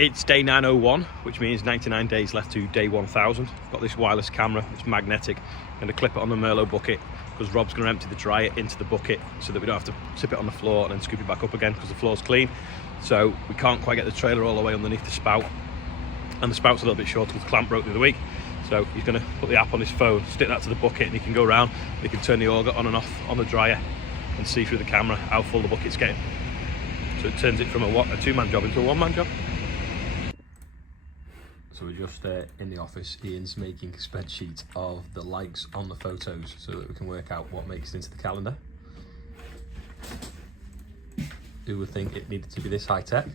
It's day 901, which means 99 days left to day 1000. I've got this wireless camera, it's magnetic. I'm going to clip it on the Merlot bucket because Rob's going to empty the dryer into the bucket so that we don't have to tip it on the floor and then scoop it back up again because the floor's clean. So we can't quite get the trailer all the way underneath the spout. And the spout's a little bit short because the clamp broke the other week. So he's going to put the app on his phone, stick that to the bucket, and he can go around. He can turn the auger on and off on the dryer and see through the camera how full the bucket's getting. So it turns it from a two-man job into a one-man job. So we're just in the office. Ian's making a spreadsheet of the likes on the photos so that we can work out what makes it into the calendar. Who would think it needed to be this high-tech?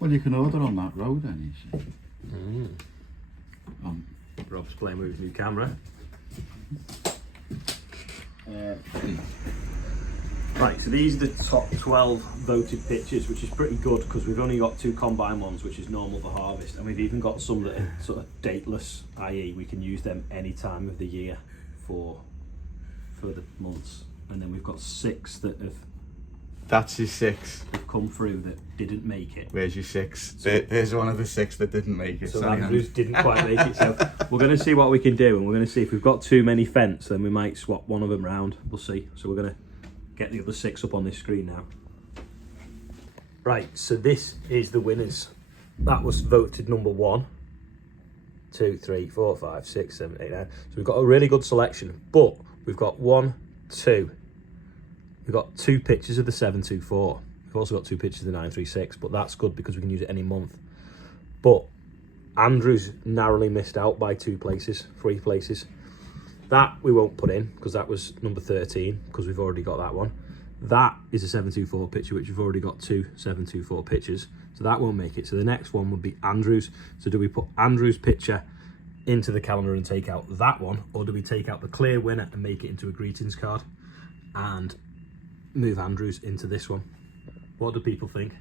Well, you can order on that road then, you see. Rob's playing with his new camera. Right, so these are the top 12 voted pictures, which is pretty good because we've only got 2 combine ones, which is normal for harvest, and we've even got some that are sort of dateless, i.e. we can use them any time of the year for the months. And then we've got 6 that have That's your 6. come through that didn't make it. Where's your 6? There's one of the 6 that didn't make it. So Andrews didn't quite make it. So we're going to see what we can do, and we're going to see if we've got too many fence, then we might swap one of them round. We'll see. So we're going to get the other 6 up on this screen now. Right, so this is the winners. That was voted number 1, 2, 3, 4, 5, 6, 7, 8, 9. So we've got a really good selection, but we've got 1, 2. We've got 2 pictures of the 724. We've also got 2 pictures of the 936, but that's good because we can use it any month. But Andrews narrowly missed out by 2 places, 3 places. That we won't put in because that was number 13 because we've already got that one. That is a 724 picture, which we've already got 2 724 pictures. So that won't make it. So the next one would be Andrews. So do we put Andrews' picture into the calendar and take out that one, or do we take out the clear winner and make it into a greetings card and move Andrews into this one? What do people think?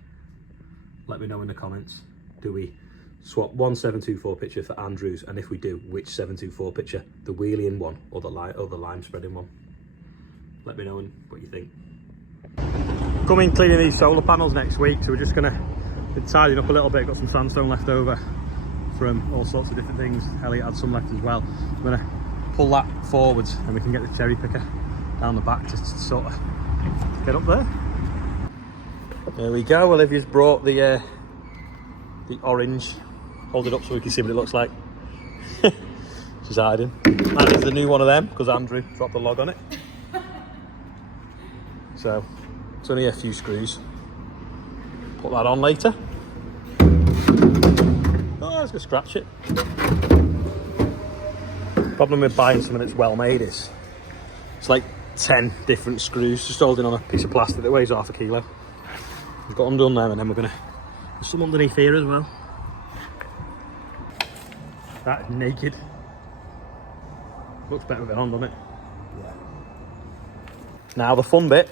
Let me know in the comments. Do we swap one 724 picture for Andrews, and if we do, which 724 picture, the wheeling one or the lime spreading one? Let me know what you think. Coming cleaning these solar panels next week, so we're just gonna be tidying up a little bit. Got some sandstone left over from all sorts of different things. Elliot had some left as well. I'm gonna pull that forwards and we can get the cherry picker down the back to sort of get up there. There we go. Olivia's brought the orange. Hold it up so we can see what it looks like. She's hiding. That is the new one of them because Andrew dropped the log on it. So it's only a few screws. Put that on later. Oh, let's go scratch it. Problem with buying something that's well made is it's like 10 different screws just holding on a piece of plastic that weighs half a kilo. We've got them done there, and then we're going to put some underneath here as well. That's naked. Looks better with it on, doesn't it? Yeah. Now the fun bit.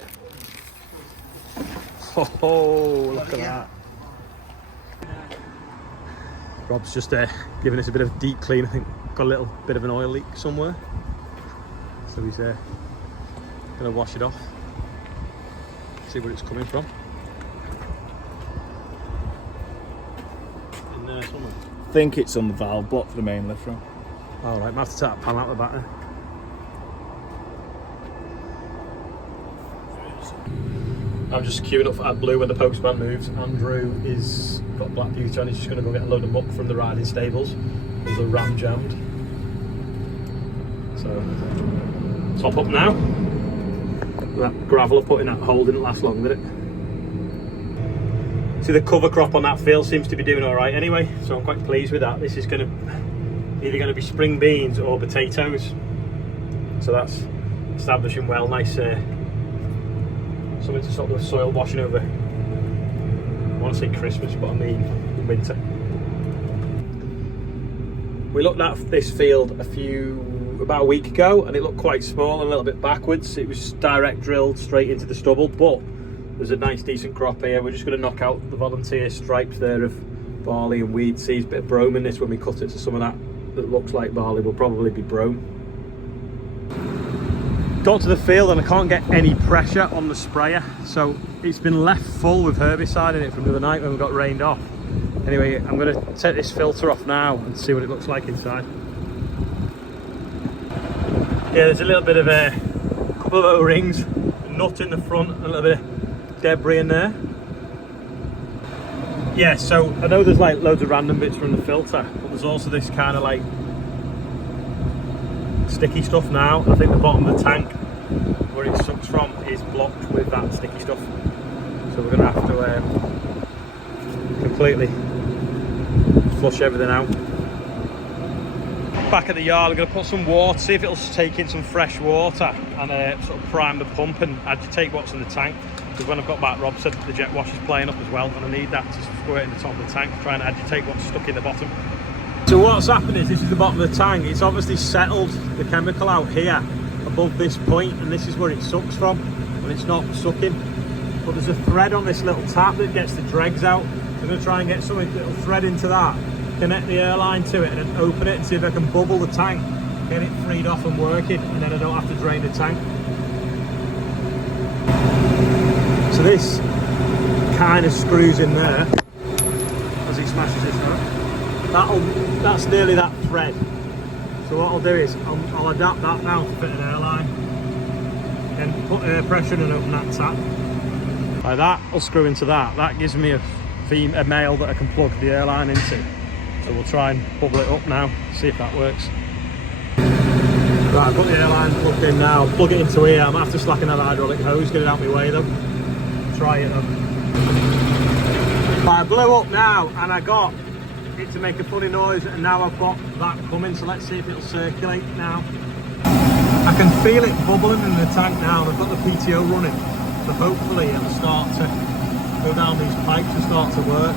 Oh, look at that. Rob's just giving us a bit of a deep clean. I think got a little bit of an oil leak somewhere. So he's going to wash it off. See where it's coming from. In there somewhere. I think it's on the valve block for the main lift room. All right, might have to take that pan out the back there. I'm just queuing up for AdBlue when the postman moves. Andrew is got Black Beauty on. He's just going to go get a load of muck from the riding stables. There's a ram jammed. So top up now. That gravel I put in that hole didn't last long, did it? See, the cover crop on that field seems to be doing all right anyway, so I'm quite pleased with that. This is going to either going to be spring beans or potatoes, so that's establishing well. Nice something to stop the soil washing over. I want to say Christmas, but I mean winter. We looked at this field about a week ago, and it looked quite small and a little bit backwards. It was direct drilled straight into the stubble, but there's a nice decent crop here. We're just going to knock out the volunteer stripes there of barley and weed seeds, bit of brome in this when we cut it, so some of that looks like barley will probably be brome. Got to the field and I can't get any pressure on the sprayer, so it's been left full with herbicide in it from the other night when we got rained off. Anyway, I'm going to take this filter off now and see what it looks like inside. Yeah, there's a little bit of a couple of O-rings, a nut in the front, a little bit of debris in there. Yeah, so I know there's like loads of random bits from the filter, but there's also this kind of like sticky stuff now. I think the bottom of the tank where it sucks from is blocked with that sticky stuff. So we're going to have to completely flush everything out. Back at the yard, we're going to put some water, see if it'll take in some fresh water and sort of prime the pump and agitate what's in the tank. Because when I've got back, Rob said the jet wash is playing up as well, and I need that to squirt in the top of the tank, try and agitate what's stuck in the bottom. So what's happened is, this is the bottom of the tank. It's obviously settled the chemical out here above this point, and this is where it sucks from when it's not sucking. But there's a thread on this little tap that gets the dregs out. I'm going to try and get some little thread into that, connect the airline to it, and then open it and see if I can bubble the tank, get it freed off and working, and then I don't have to drain the tank. So this kind of screws in there as he smashes this out. That's nearly that thread. So what I'll do is I'll adapt that now to fit an airline, and put air pressure in and open that tap. Like that, I'll screw into that. That gives me a male that I can plug the airline into. So we'll try and bubble it up now, see if that works. Right, I've got the airline plugged in now. Plug it into here. I'm going to have to slacken that hydraulic hose, get it out of my way though. Try it up. But I blew up now and I got it to make a funny noise, and now I've got that coming, so let's see if it'll circulate now. I can feel it bubbling in the tank now, and I've got the PTO running, so hopefully it'll start to go down these pipes and start to work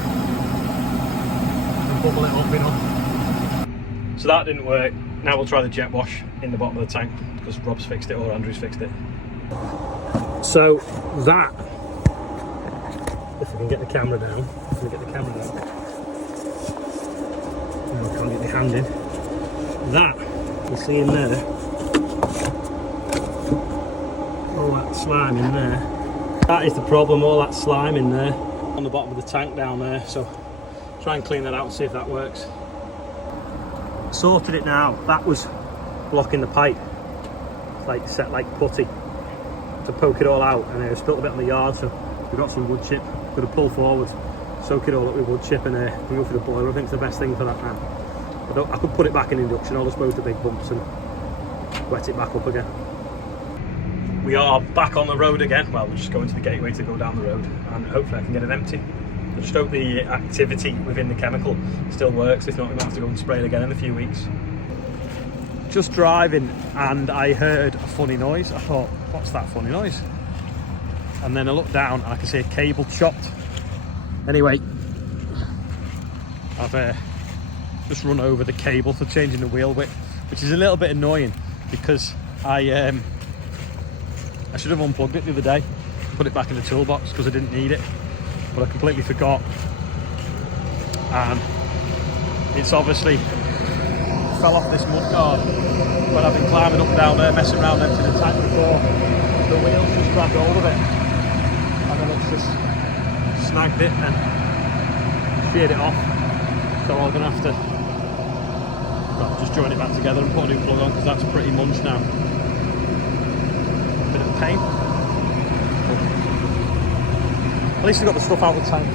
and bubble it up enough. So that didn't work. Now we'll try the jet wash in the bottom of the tank, because Rob's fixed it or Andrew's fixed it. So that, if I can get the camera down, I can't get my hand in. That, you see in there, all that slime in there. That is the problem, all that slime in there on the bottom of the tank down there. So try and clean that out and see if that works. Sorted it now. That was blocking the pipe, like set like putty, to poke it all out, and it spilt a bit on the yard. So we've got some wood chip. Going to pull forward, soak it all up with wood chip, and go for the boiler. I think it's the best thing for that now. I could put it back in induction, I'll dispose the big bumps and wet it back up again. We are back on the road again. Well, we're just going to the gateway to go down the road, and hopefully I can get it empty. I just hope the activity within the chemical still works. If not, we might have to go and spray it again in a few weeks. Just driving and I heard a funny noise. I thought, what's that funny noise? And then I looked down and I can see a cable chopped. Anyway, I've just run over the cable for changing the wheel width, which is a little bit annoying because I should have unplugged it the other day, put it back in the toolbox because I didn't need it, but I completely forgot. And it's obviously fell off this mud guard when I've been climbing up and down there, messing around emptying the tank before. The wheels just grabbed hold of it, and then it's just snagged it and sheared it off. So I'm gonna have to just join it back together and put a new plug on, because that's pretty munched now. Bit of a pain. At least I got the stuff out of the tank.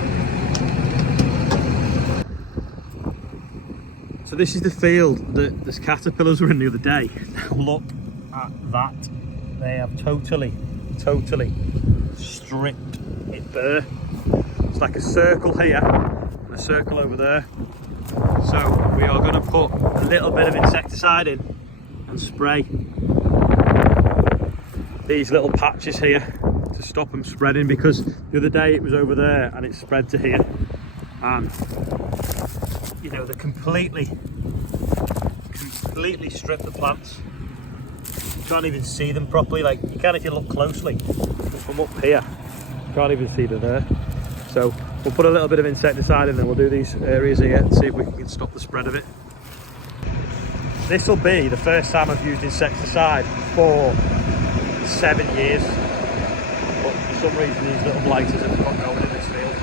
So this is the field that the caterpillars were in the other day. Now look at that. They have totally stripped it bare. It's like a circle here and a circle over there. So we are going to put a little bit of insecticide in and spray these little patches here to stop them spreading, because the other day it was over there and it spread to here, and you know, they completely stripped the plants. You can't even see them properly. Like, you can if you look closely, but from up here you can't even see they're there. So we'll put a little bit of insecticide in and we'll do these areas here and see if we can stop the spread of it. This will be the first time I've used insecticide for 7 years, but for some reason these little blighters have got going in this field.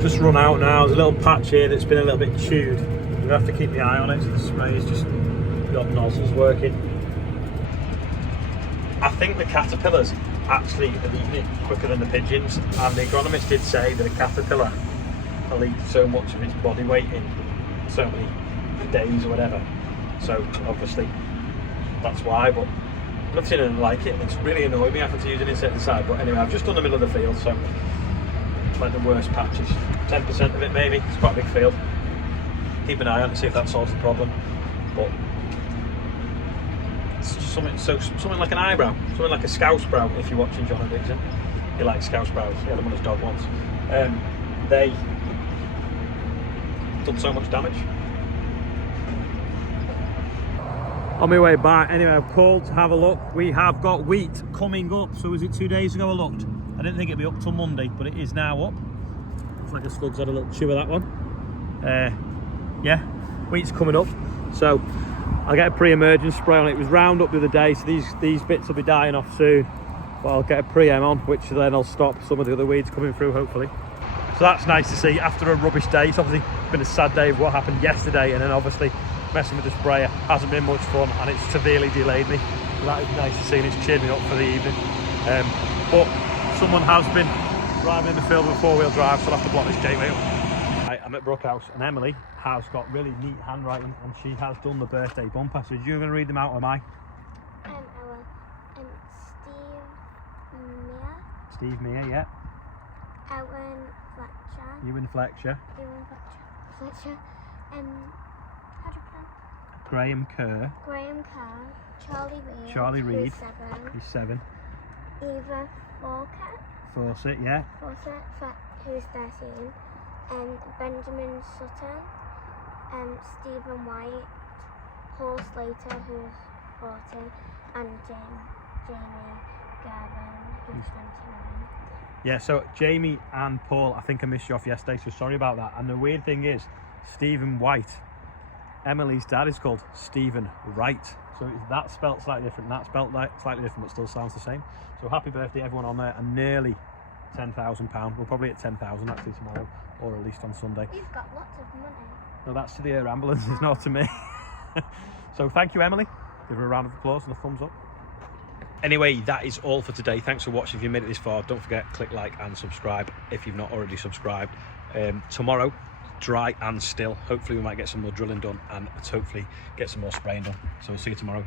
Just run out now. There's a little patch here that's been a little bit chewed. You have to keep the eye on it. So the spray is just got nozzles working. I think the caterpillars actually have eaten it quicker than the pigeons, and the agronomist did say that a caterpillar will eat so much of its body weight in so many days or whatever. So obviously that's why, but I've seen anything like it, and it's really annoyed me having to use an insecticide. But anyway, I've just done the middle of the field, so like the worst patches. 10% of it maybe, it's quite a big field. Keep an eye on it, see if that solves the problem. But it's just something like an eyebrow, something like a scouse brow. If you're watching John and Dixon, you like scouse brows. He had them on his dog once. They done so much damage. On my way back, anyway, I've called to have a look. We have got wheat coming up. So was it 2 days ago I looked? I didn't think it'd be up till Monday, but it is now up. Looks like a slug's had a little chew of that one. Yeah, wheat's coming up. So I'll get a pre-emergence spray on it. It was Roundup the other day, so these bits will be dying off soon. But I'll get a pre-em on, which then I'll stop some of the other weeds coming through, hopefully. So that's nice to see after a rubbish day. It's obviously been a sad day of what happened yesterday, and then obviously messing with the sprayer hasn't been much fun, and it's severely delayed me. So that is nice to see, and it's cheered me up for the evening. But someone has been driving in the field with a four-wheel drive, so I'll have to block this gateway up. I'm at Brookhouse, and Emily has got really neat handwriting, and she has done the birthday bumper. So you're going to read them out, or am I? I will. Steve Mear, yeah. Ewan Fletcher. Ewan Fletcher. Fletcher. How do you pronounce? Graham Kerr. Graham Kerr. Charlie Reid. Who's 7. He's 7. Eva Fawcett, yeah. who's 13. Benjamin Sutton. Stephen White. Paul Slater, who's 14. And Jamie Gavin, who's 29. Yeah, so Jamie and Paul, I think I missed you off yesterday, so sorry about that. And the weird thing is, Stephen White, Emily's dad is called Stephen Wright. So that's spelt slightly different, and that's spelt slightly different, but still sounds the same. So happy birthday everyone on there, and nearly £10,000. We're probably at 10,000 actually tomorrow, or at least on Sunday. You've got lots of money. No, that's to the air ambulance, it's not to me. So thank you, Emily. Give her a round of applause and a thumbs up. Anyway, that is all for today. Thanks for watching. If you made it this far, don't forget, click like and subscribe if you've not already subscribed. Tomorrow, dry and still. Hopefully we might get some more drilling done, and let's hopefully get some more spraying done. So we'll see you tomorrow.